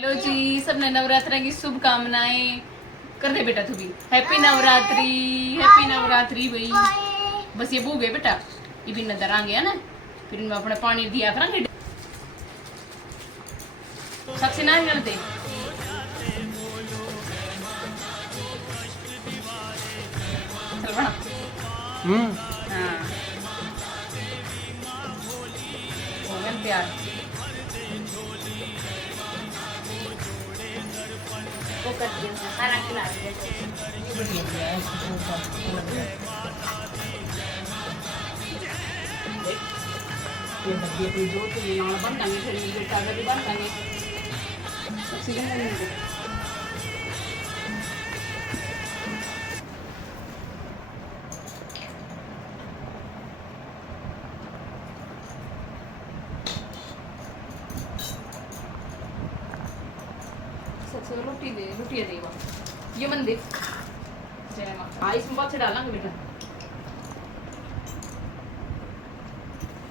Hello जी, सबने नवरात्रि की शुभकामनाएं कर दे बेटा। तू भी हैप्पी नवरात्रि, हैप्पी नवरात्रि भाई। बस ये बू गए बेटा, ये भी नजर आ गया ना, फिर इनमें अपने पानी दिया करेंगे। सबसे ना करते चल बड़ा। हाँ हो गया प्यार। वो करती हूँ मैं, खाना खिला रही ये बच्चे कोई जो तो ये नाल बन लेंगे, फिर ये कागज भी बन लेंगे। सबसे क्या सबसे रोटी दे, रोटी देगा ये मंदिर। जय माता। हाँ इसमें बहुत से डालेंगे बेटा,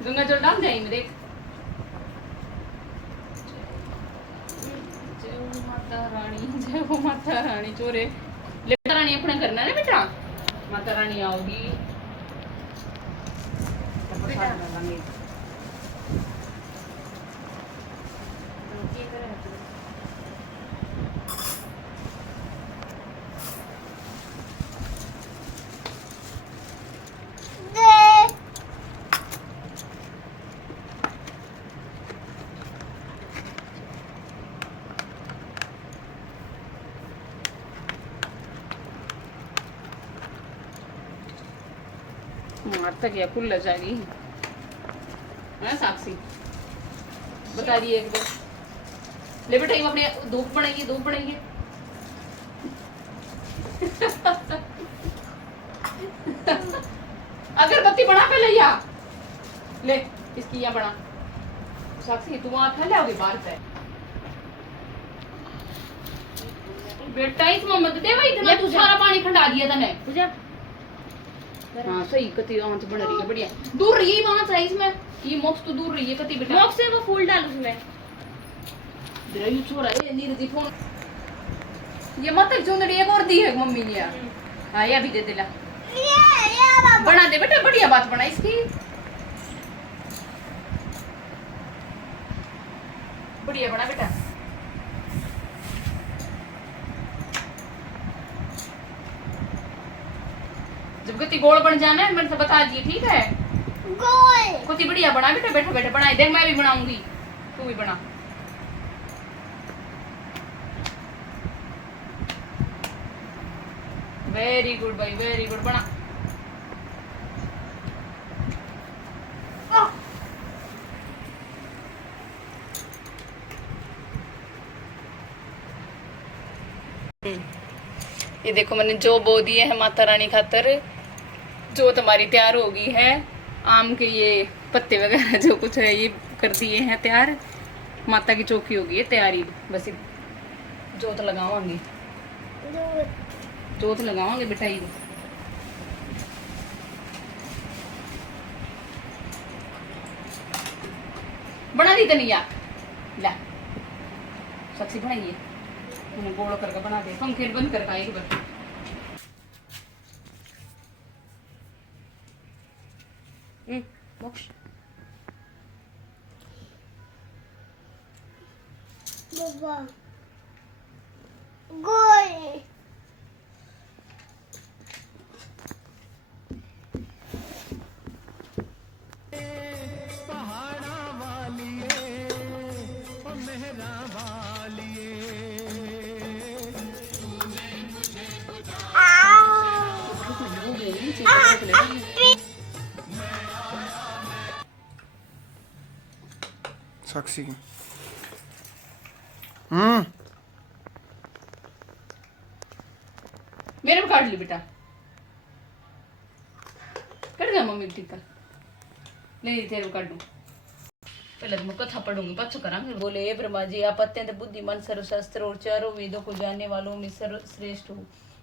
गंगा जल डाल जाएंगे देख। जय हो माता रानी, जय हो माता रानी। चोरे ले माता रानी अपना करना है बेटा। माता रानी आओगी तो प्रसाद डालेंगे। मारता क्या खुल जाएगी है साक्षी, बता रही है एक बार। ले बेटा ये अपने धूप बनाइए, धूप बनाइए। अगरबत्ती बना पे ले या ले, इसकी यहाँ बना। साक्षी तू वहां फैले होगी बाहर पे बेटा। इसमें मत दे भाई, इतना तू सारा पानी खंडा दिया तने पूजा। हाँ सही, कति आंच बन रही है बढ़िया। दूर रही है वहां से, इसमें ये मॉक्स तो दूर रही है कति बेटा। मॉक्स से वो फूल डाल उसमें। जरा यू छोरा है नीरजी फोन। ये मत चुंदड़ी एक और दी है मम्मी ने। हाँ ये भी दे दिला। बना दे बेटा, बढ़िया बात बना इसकी, बढ़िया बना बेटा। जब गति गोल बन जाना है मेरे से बता दिए, ठीक है। गोल कुछ बढ़िया बना बेटा, बैठे बैठे बनाई देख। मैं भी बनाऊंगी, तू भी बना। वेरी गुड भाई, वेरी गुड बना। ये देखो मैंने जो बो दिए है माता रानी खातर, जो तुम्हारी तैयार हो गई है। आम के ये पत्ते वगैरह जो कुछ है ये कर दिए हैं तैयार। माता की चौकी होगी है तैयारी। बस जोत लगावांगे, जोत लगावांगे बेटा। ये बना दी तनिया ला, साक्षी बनाइए। उन्हें गोल करके बना दे, पंखे बंद करके एक बार। मोक्ष बाबा गोल पहाड़ा वालिए ओ मेहरा वालिए। साक्षी मेरे में काट ली बेटा, कट गया मम्मी टीका। ले तेरे में काट दूं। पहले तो मैं कथा पढ़ूंगी, पछू करांगे। बोले हे ब्रह्मा जी, आप अत्यंत बुद्धिमान, सर्वशास्त्र और चारों वेदों को जानने वालों में सर्वश्रेष्ठ हो।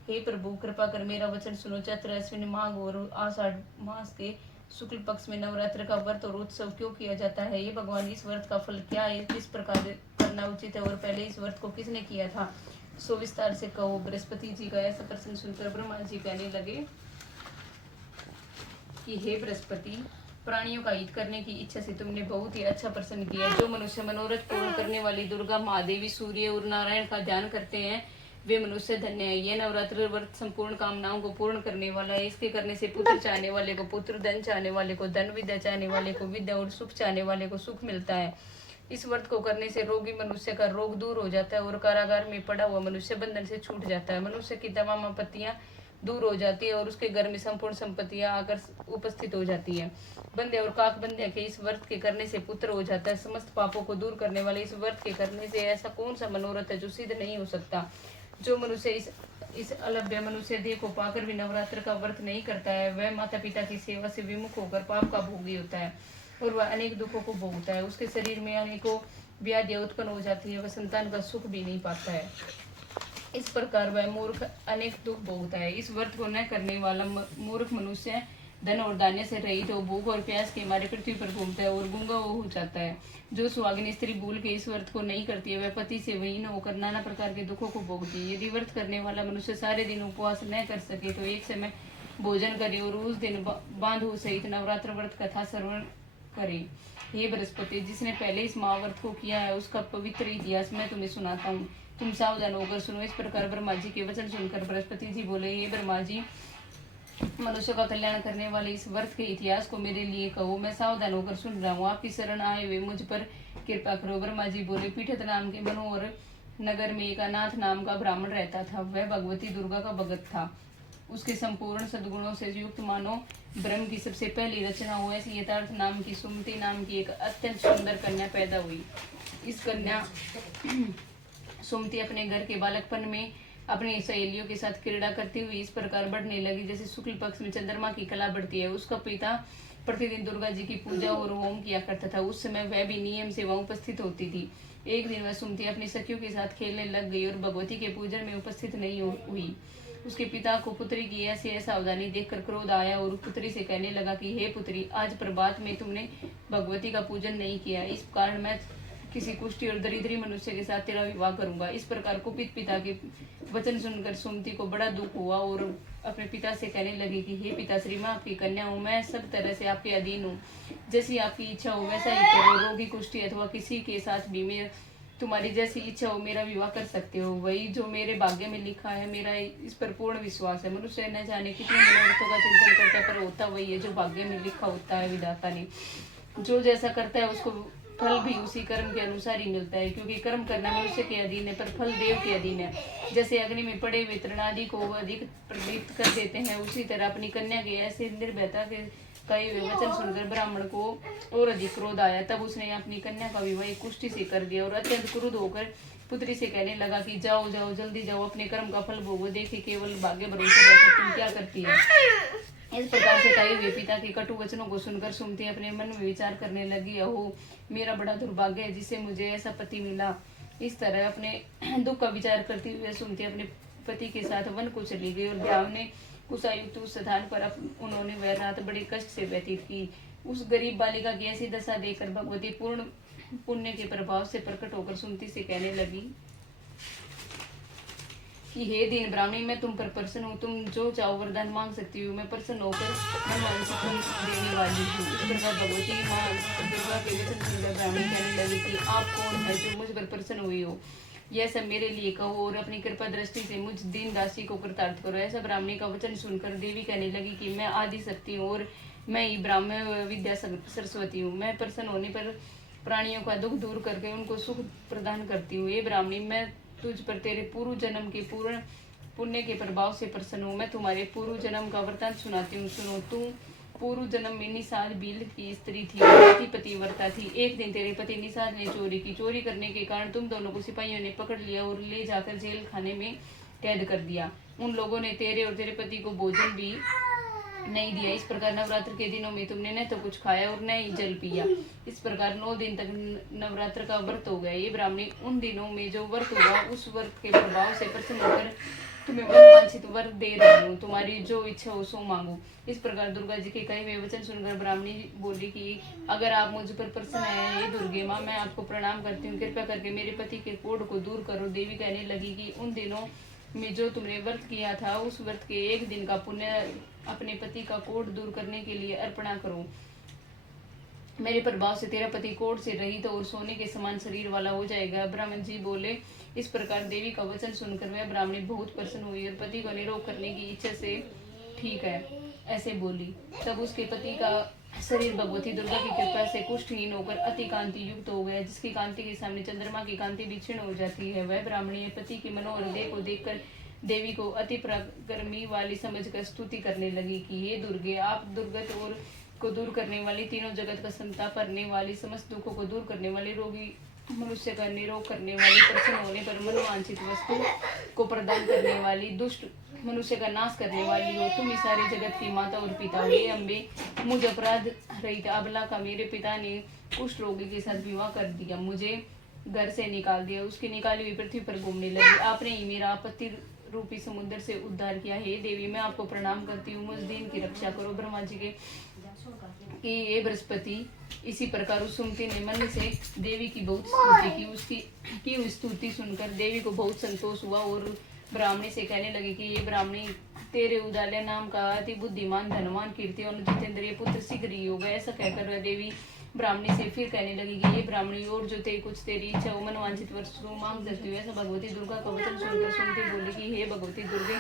हे प्रभु कृपा कर मेरा वचन सुनो। चैत्र अश्विन माघ और आषाढ़ मास के शुक्ल पक्ष में नवरात्र का व्रत और उत्सव क्यों किया जाता है? ये भगवान, इस व्रत का फल क्या है? किस प्रकार करना करना उचित है और पहले इस व्रत को किसने किया था, सो विस्तार से कहो। बृहस्पति जी का ऐसा प्रश्न सुनकर ब्रह्मा जी कहने लगे कि हे बृहस्पति, प्राणियों का हित करने की इच्छा से तुमने बहुत ही अच्छा प्रश्न किया। जो मनुष्य मनोरथ पूर्ण करने वाली दुर्गा, महादेवी, सूर्य और नारायण का ध्यान करते हैं वे मनुष्य धन्य है। यह नवरात्र व्रत संपूर्ण कामनाओं को पूर्ण करने वाला है। इसके करने से पुत्र चाहने वाले को पुत्र, धन चाहने वाले को धन, विद्या चाहने वाले को विद्या और सुख चाहने वाले को सुख मिलता है। इस व्रत को करने से रोगी मनुष्य का रोग दूर हो जाता है और कारागार में पड़ा हुआ मनुष्य बंधन से छूट जाता है। मनुष्य की तमाम आपत्तियां दूर हो जाती है और उसके घर में संपूर्ण संपत्तियां आकर उपस्थित हो जाती है। बंदे और काक बंदे के इस व्रत के करने से पुत्र हो जाता है। समस्त पापों को दूर करने वाले इस व्रत के करने से ऐसा कौन सा मनोरथ है जो सिद्ध नहीं हो सकता। जो मनुष्य इस अलभ्य मनुष्य देह को पाकर भी नवरात्र का व्रत नहीं करता है, वह माता पिता की सेवा से विमुख होकर पाप का भोगी होता है और वह अनेक दुखों को भोगता है। उसके शरीर में अनेकों व्याधियां उत्पन्न हो जाती है, वह संतान का सुख भी नहीं पाता है। इस प्रकार वह मूर्ख अनेक दुख भोगता है। इस व्रत को न करने वाला मूर्ख मनुष्य धन और धान्य से रहित हो भूख और प्यास के मारे पृथ्वी पर घूमता है और गूंगा हो जाता है। जो सुहागिन स्त्री भूल के इस व्रत को नहीं करती है, वह पति से वहीन होकर नाना प्रकार के दुखों को भोगती है। यदि व्रत करने वाला मनुष्य सारे दिन उपवास न कर सके तो एक समय भोजन करे और उस दिन बांधो सहित नवरात्र व्रत कथा श्रवण करे। हे बृहस्पति, जिसने पहले इस महाव्रत को किया है उसका पवित्र इतिहास मैं तुम्हें सुनाता हूँ, तुम सावधान होकर सुनो। इस प्रकार ब्रह्मा जी के वचन सुनकर बृहस्पति जी बोले, हे ब्रह्मा जी, मनुष्य का कल्याण करने वाले इस व्रत के इतिहास को मेरे लिए कहो, मैं सावधान होकर सुन रहा हूँ। आपकी शरण आए हुए मुझ पर कृपा करो। ब्रह्मा जी बोले, पीठत नाम के मनोहर नगर में एक अनाथ नाम का ब्राह्मण रहता था। वह भगवती दुर्गा का भगत था। उसके संपूर्ण सद्गुणों से युक्त मानो ब्रह्म की सबसे पहली रचना हो ऐसी यथार्थ नाम की सुमति नाम की एक अत्यंत सुंदर कन्या पैदा हुई। इस कन्या सुमति अपने घर के बालकपन में अपनी सहेलियों के साथ क्रीड़ा करती हुई इस प्रकार बढ़ने लगी जैसे शुक्ल पक्ष में चंद्रमा की कला बढ़ती है। उसका पिता प्रतिदिन दुर्गा जी की पूजा और होम किया करता था। उस समय वह भी नियम से वहां उपस्थित होती थी। एक दिन वह सुमति अपनी सखियों के साथ खेलने लग गई और भगवती के पूजन में उपस्थित नहीं हुई। उसके पिता को पुत्री की ऐसी असावधानी देखकर क्रोध आया और पुत्री से कहने लगा कि हे पुत्री, आज प्रभात में तुमने भगवती का पूजन नहीं किया, इस कारण मैं किसी कुष्ठी और दरिद्री मनुष्य के साथ तेरा विवाह करूंगा। इस प्रकार कुपित पिता के वचन सुनकर सुमति को बड़ा दुख हुआ और अपने पिता से कहने लगी कि हे पिताश्री, मैं आपकी कन्या हूँ, मैं सब तरह से आपके अधीन हूँ, जैसी आपकी इच्छा हो वैसा ही करो। रोगी, कुष्ठी अथवा किसी के साथ भी मेरे तुम्हारी जैसी इच्छा हो मेरा विवाह कर सकते हो। वही जो मेरे भाग्य में लिखा है, मेरा इस पर पूर्ण विश्वास है। मनुष्य न जाने कितने मनोरथों का चिंतन करता है, पर होता वही है जो भाग्य में लिखा होता है विधाता ने। जो जैसा करता है उसको फल भी उसी कर्म के अनुसार ही मिलता है, क्योंकि कर्म करना मनुष्य के अधीन है पर फल देव के अधीन है। जैसे अग्नि में पड़े हुए तृणादि को अधिक प्रदीप्त कर देते हैं, उसी तरह अपनी कन्या के ऐसे निर्भयता के कई हुए वचन सुनकर ब्राह्मण को और अधिक क्रोध आया। तब उसने अपनी कन्या का विवाह एक कुष्ठी से कर दिया और अत्यंत क्रुद्ध होकर पुत्री से कहने लगा कि जाओ जाओ, जल्दी जाओ, अपने कर्म का फल भोगो। देखिए केवल भाग्य भरोसे रहकर तुम क्या करती है। इस प्रकार से कहे हुए पिता के कटु वचनों को सुनकर सुमति अपने मन में विचार करने लगी, अहो मेरा बड़ा दुर्भाग्य है जिससे मुझे ऐसा पति मिला। इस तरह अपने दुख का विचार करते हुए सुमति अपने पति के साथ वन को चली गई और ध्यान ने कुशायुक्त उस स्थान पर उन्होंने वह रात बड़े कष्ट से व्यतीत की। उस गरीब बालिका की ऐसी दशा देखकर भगवती पूर्ण पुण्य के प्रभाव से प्रकट होकर सुमति से कहने लगी कि हे दीन ब्राह्मणी, मैं तुम पर प्रसन्न हूँ, तुम जो चाहो वरदान मांग सकती हो, मैं प्रसन्न होकर मनवांछित देने वाली हूँ। इस प्रकार भगवती माँ दुर्गा के वचन सुनकर ब्राह्मणी कहने लगी कि आप कौन है जो मुझ पर प्रसन्न हुई हो, यह सब मेरे लिए कहो और अपनी कृपा दृष्टि से मुझ दीन दासी को कृतार्थ करो। ऐसा ब्राह्मणी का वचन सुनकर देवी कहने लगी कि मैं आदि शक्ति हूँ और मैं ही ब्राह्मण विद्या सरस्वती हूँ। मैं प्रसन्न होने पर प्राणियों का दुख दूर करके उनको सुख प्रदान करती हूँ। ये ब्राह्मणी, मैं तुझ पर तेरे पूर्व जन्म के पूर्ण पुण्य के प्रभाव से प्रसन्न हूँ। मैं तुम्हारे पूर्व जन्म का वृतांत सुनाती हूँ, सुनो। तू पूर्व जन्म में निषाद बील की स्त्री थी, पतिव्रता थी। एक दिन तेरे पति निषाद ने चोरी की। चोरी करने के कारण तुम दोनों को सिपाहियों ने पकड़ लिया और ले जाकर जेल खाने में कैद कर दिया। उन लोगों ने तेरे और तेरे पति को भोजन भी नहीं दिया। इस प्रकार नवरात्र के दिनों में तुमने न तो कुछ खाया और न ही जल पिया। इस प्रकार 9 दिन तक नवरात्र का व्रत हो गया। ये ब्राह्मणी उन दिनों में जो व्रत हुआ उस व्रत के प्रभाव से प्रसन्न होकर तुम्हें मनवांछित वर दे रही हूँ, तुम्हारी जो इच्छा हो सो मांगो। इस प्रकार दुर्गा जी के कहे हुए वचन सुनकर ब्राह्मणी बोली कि अगर आप मुझ पर प्रसन्न हैं हे दुर्गे माँ, मैं आपको प्रणाम करती हूँ, कृपया करके मेरे पति के कोढ़ को दूर करो। देवी कहने लगी कि उन दिनों में जो तुमने व्रत किया था उस व्रत के एक दिन का पुण्य अपने पति का कोढ़ दूर करने के लिए अर्पणा करो। मेरे प्रभाव से तेरा पति कोढ़ से रहित और सोने के समान शरीर वाला हो जाएगा। ब्राह्मण जी बोले। इस प्रकार देवी का वचन सुनकर वह ब्राह्मणी बहुत प्रसन्न हुई और पति को निरोग करने की इच्छा से ठीक है ऐसे बोली। तब उसके पति का शरीर भगवती दुर्गा की कृपा से कुष्ठहीन होकर अति कांति युक्त हो गया, जिसकी कांति के सामने चंद्रमा की कांति भी क्षीण हो जाती है। वह ब्राह्मणी पति की मनोहर देह को देखकर देवी को अति पराक्रमी वाली समझकर स्तुति करने लगी कि हे दुर्गे, आप दुर्गत और को दूर करने वाली, तीनों जगत का संताप करने वाली, समस्त दुखों को दूर करने वाली, रोगी मनुष्य का निरोग करने वाली, प्रसन्न होने पर मनोवांछित वस्तु को प्रदान करने वाली, दुष्ट मनुष्य का नाश करने वाली हो। तुम इस सारे जगत की माता और पिता हो। हे अम्बे, मुझ अपराध रहित अबला का मेरे पिता ने कुष्ठ रोगी के साथ विवाह कर दिया, मुझे घर से निकाल दिया, उसकी निकाली हुई पृथ्वी पर घूमने लगी। आपने ही मेरा आपत्ति रूपी समुद्र से उद्धार किया। हे देवी, मैं आपको प्रणाम करती हूँ, मुझ दीन की रक्षा करो। ब्रह्मा जी के कि ये बृहस्पति इसी प्रकार उस सुमति ने मन से देवी की बहुत स्तुति की। उसकी की स्तुति सुनकर देवी को बहुत संतोष हुआ और ब्राह्मणी से कहने लगे कि ये ब्राह्मणी तेरे उदाले नाम का अति बुद्धिमान, धनवान, कीर्ति और जितेंद्रिय पुत्र शीघ्र ही होगा। ऐसा कहकर वह देवी ब्राह्मणी से फिर कहने लगी कि ये ब्राह्मणी और जो कुछ तेरी इच्छा हो मनवांछित वस्तु मांग सकती हो। ऐसा भगवती दुर्गा का वचन सुनकर सुनते बोली कि हे भगवती दुर्गे,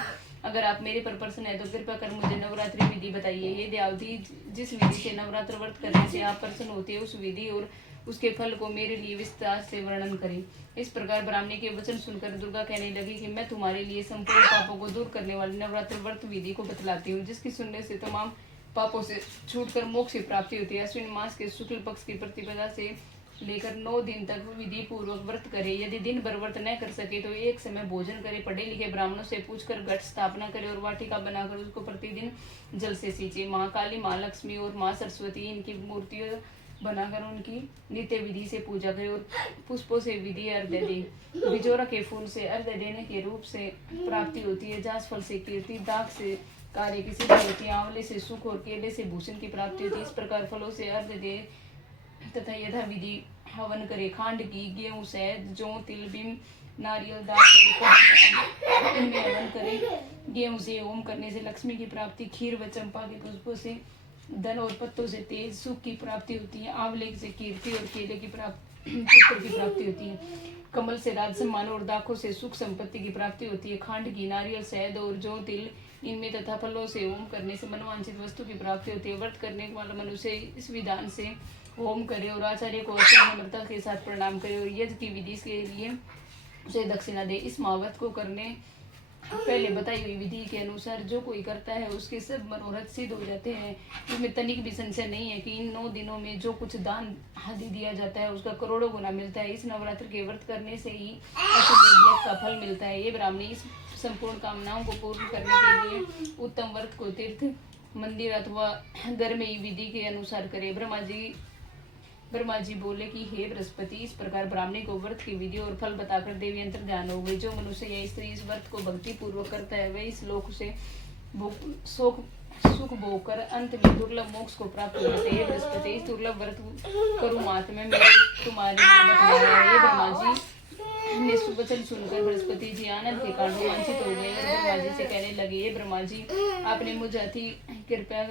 अगर आप मेरे पर प्रसन्न है तो कृपया कर मुझे नवरात्रि विधि बताइए। हे दयावती, जिस विधि से नवरात्र व्रत करने से आप प्रसन्न होते हैं उस विधि और उसके फल को मेरे लिए विस्तार से वर्णन करें। इस प्रकार ब्राह्मणी के वचन सुनकर दुर्गा कहने लगी कि मैं तुम्हारे लिए संपूर्ण पापों को दूर करने वाली नवरात्र व्रत विधि को बतलाती हूँ, जिसकी सुनने से तमाम पापों से छूटकर मोक्ष की प्राप्ति होती है। अश्विन मास के शुक्ल पक्ष की प्रतिपदा से लेकर 9 दिन तक विधि पूर्वक व्रत करे। यदि दिन भर व्रत न कर सके तो एक समय भोजन करे। पढ़े लिखे ब्राह्मणों से पूछकर घट स्थापना करे और वाटिका बनाकर उसको प्रतिदिन जल से सींचे। माँ काली, माँ लक्ष्मी और माँ सरस्वती इनकी मूर्तियों बनाकर उनकी नित्य विधि से पूजा करे और पुष्पों से विधि अर्घ्य दे। बिजोरा के फूल से अर्घ्य देने के रूप से प्राप्ति होती है। जासफल से कीर्ति, दाग से कार्य की सिद्धि होती है, आंवले से सुख और केले से भूषण की प्राप्ति होती है। इस प्रकार फलों से अर्घ्य दे तथा यथा विधि हवन करे। खांड की, गेहूं, शहद, जौ, तिल, बिम, नारियल, दाल इनमें हवन करे। गेहूं से होम करने से लक्ष्मी की प्राप्ति, खीर व चंपा के पुष्पों से धन और पत्तों से तेज सुख की प्राप्ति होती है। आंवले से कीर्ति और केले की पुत्र की प्राप्ति होती है। कमल से राज सम्मान और दाखों से सुख संपत्ति की प्राप्ति होती है। खांड की, नारियल, शहद और जौ, तिल इनमें तथा फलों से होम करने से मनवांछित वस्तु की प्राप्ति होती है। व्रत करने वाला मनुष्य इस विधान से होम करे और आचार्य को नम्रता के साथ प्रणाम करे और यज्ञ की विधि के लिए उसे दक्षिणा दे। इस महाव्रत को करने पहले बताई हुई विधि के अनुसार जो कोई करता है उसके सब मनोरथ सिद्ध हो जाते हैं। इसमें तनिक भी संशय नहीं है कि इन 9 दिनों में जो कुछ दान आदि दिया जाता है उसका करोड़ों गुना मिलता है। इस नवरात्र के व्रत करने से ही यज्ञ का फल मिलता है। ये ब्राह्मणी इस संपूर्ण कामनाओं को पूर्ण करने के लिए उत्तम व्रत को तीर्थ, मंदिर अथवा घर में ही विधि के अनुसार करे। ब्रह्मा जी बोले कि हे बृहस्पति, इस प्रकार ब्राह्मणी को व्रत की विधि और फल बताकर देवी अंतर ध्यान हो गई। जो मनुष्य या स्त्री इस व्रत को भक्ति पूर्वक करता है वह इस लोक से सुख भोग कर अंत में दुर्लभ मोक्ष को प्राप्त हो जाते हैं। हे बृहस्पति, इस दुर्लभ व्रत करुण मात में मेरे तुम्हारे हे ब्रह्मा जी ने सुवचन सुनकर बृहस्पति जी आनंद के कारण रोमांचित हो गए और ब्रह्मा जी से कहने लगे, हे ब्रह्मा जी, आपने मुझे अति कृपया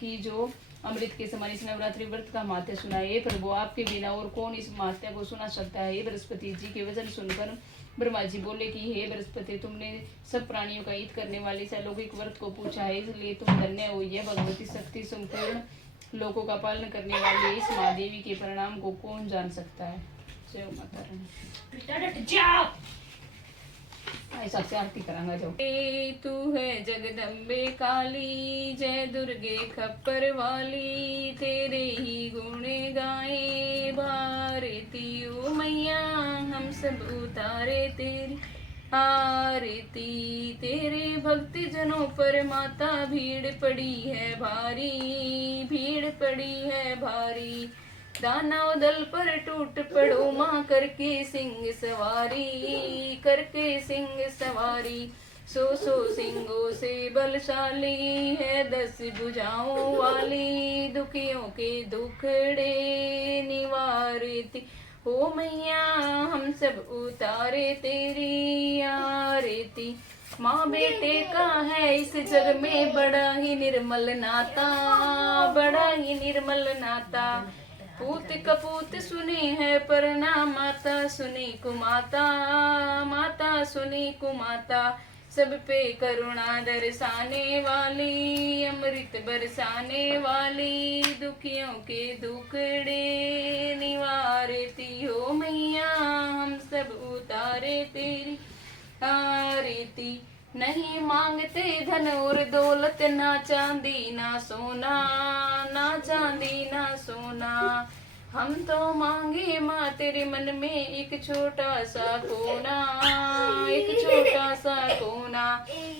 की जो अमृत के समान इस नवरात्रि व्रत का महत्व सुना है। प्रभु, आपके बिना और कौन इस महत्व को सुना सकता है। बृहस्पति जी के वचन सुनकर ब्रह्मा जी बोले कि हे बृहस्पति, तुमने सब प्राणियों का हित करने वाले इस अलौकिक व्रत को पूछा है, इसलिए तुम धन्य हो। यह भगवती शक्ति संपूर्ण लोकों का पालन करने वाली इस महादेवी के परिणाम को कौन जान सकता है। जय माता रानी। ऐसा से आरती करांगा जाओ। तू है जगदम्बे काली, जय दुर्गे खप्पर वाली, तेरे ही गुण गाए भारती ओ मैया, हम सब उतारे तेरी आरती तेरे भक्ति जनों पर माता, भीड़ पड़ी है भारी, भीड़ पड़ी है भारी। दानव दल पर टूट पड़ो माँ, करके सिंह सवारी, करके सिंह सवारी। सौ सिंगों से बलशाली है 10 भुजाओं वाली, दुखियों के दुखड़े निवारती हो मैया, हम सब उतारे तेरी आरती। माँ बेटे का है इस जग में बड़ा ही निर्मल नाता, बड़ा ही निर्मल नाता। पूत कपूत सुनी है पर ना माता सुनी कुमाता, माता सुनी कुमाता। सब पे करुणा दरसाने वाली, अमृत बरसाने वाली, दुखियों के दुखड़े निवारती हो मैया, हम सब उतारे तेरी आरती। नहीं मांगते धन और दौलत, ना चांदी ना सोना, ना चांदी ना सोना। हम तो मांगे माँ तेरे मन में एक छोटा सा कोना, एक छोटा सा कोना।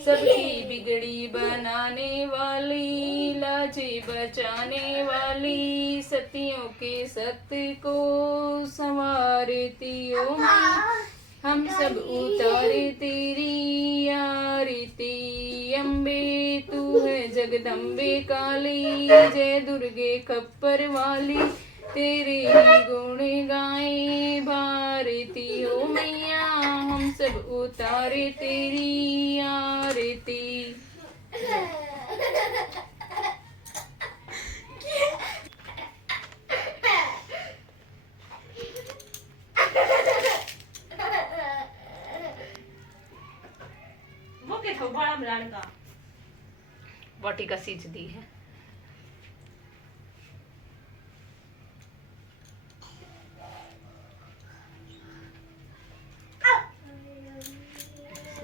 सबकी बिगड़ी बनाने वाली, लाजे बचाने वाली, सतियों के सत्य को संवारती हो मैया, हम सब उतारे तेरी आरती। अम्बे तू है जगदम्बे काली, जय दुर्गे खप्पर वाली, तेरे ही गुण गाए भारती हो मैया, हम सब उतारे तेरी आरती। वो क्या था बड़ा ब्रांड का? वाटिका सींच दी है।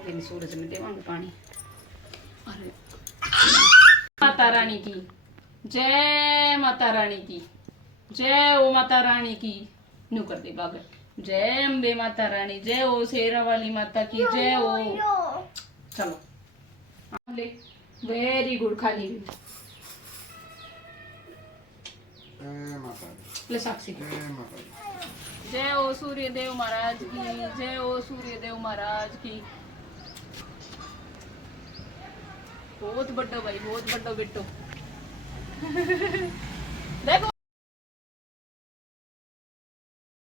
दिन सूरज में देवांगे पानी। अरे माता रानी की जय, माता रानी की जय, ओ माता रानी की नू कर दे बागर। जय अम्बे माता रानी, जय ओ शेरा वाली माता की जय ओ। चलो ले, वेरी गुड, खाली ले साक्षी। जय ओ सूर्य देव महाराज की, जय ओ सूर्य देव महाराज की। बहुत बड़ा भाई, बहुत बड़ा बेटो। देखो